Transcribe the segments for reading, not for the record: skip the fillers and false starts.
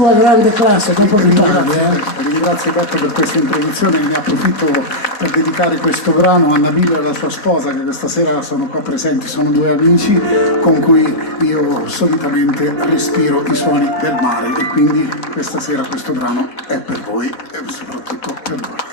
Tua grande classe, dopo di Ringrazio Beppe per questa introduzione, ne approfitto per dedicare questo brano a Nabil e alla sua sposa, che questa sera sono qua presenti, sono due amici con cui io solitamente respiro i suoni del mare, e quindi questa sera questo brano è per voi e soprattutto per loro.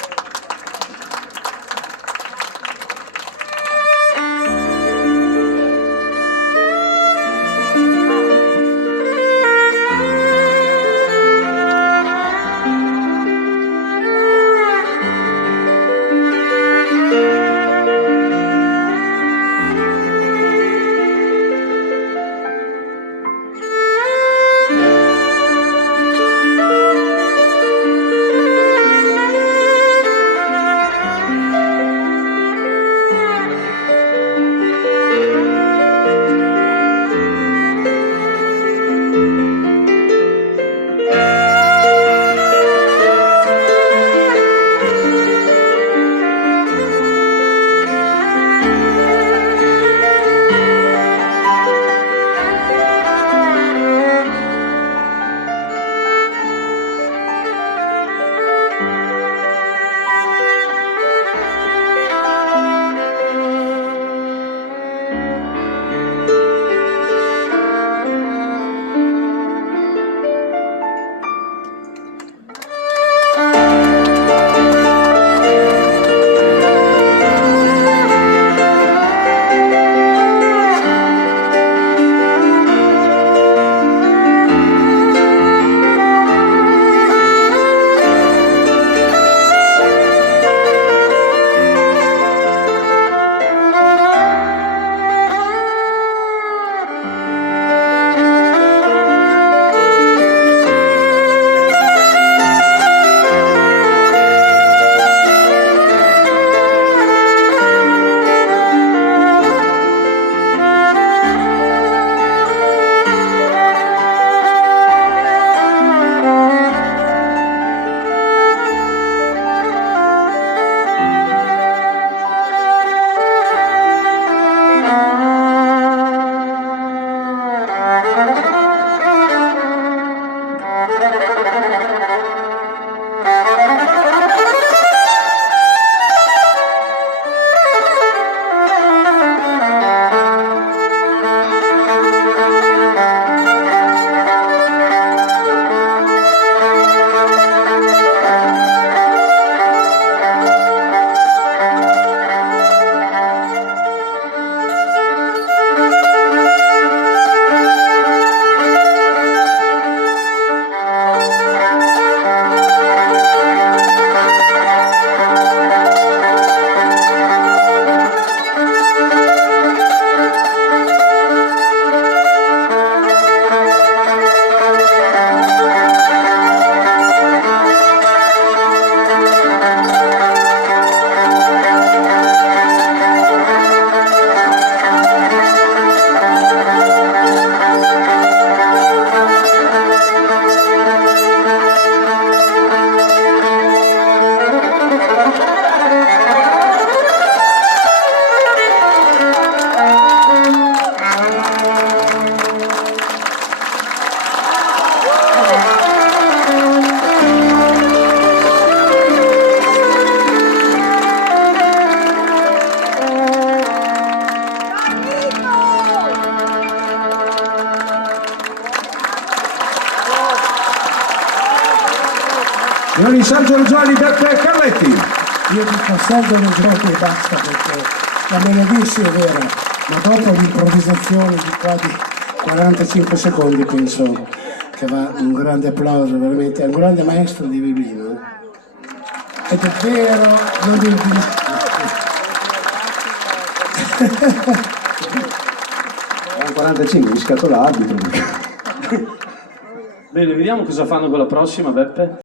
Signori Sergio Reggiani, Beppe Carletti. Io dico Sergio Reggiani e basta, perché la melodia sì è vera, ma dopo l'improvvisazione di qua di 45 secondi penso che va un grande applauso, veramente, è un grande maestro di violino. Ed è vero, non devi dire. 45, mi scatto l'arbitro. Bene, vediamo cosa fanno con la prossima, Beppe.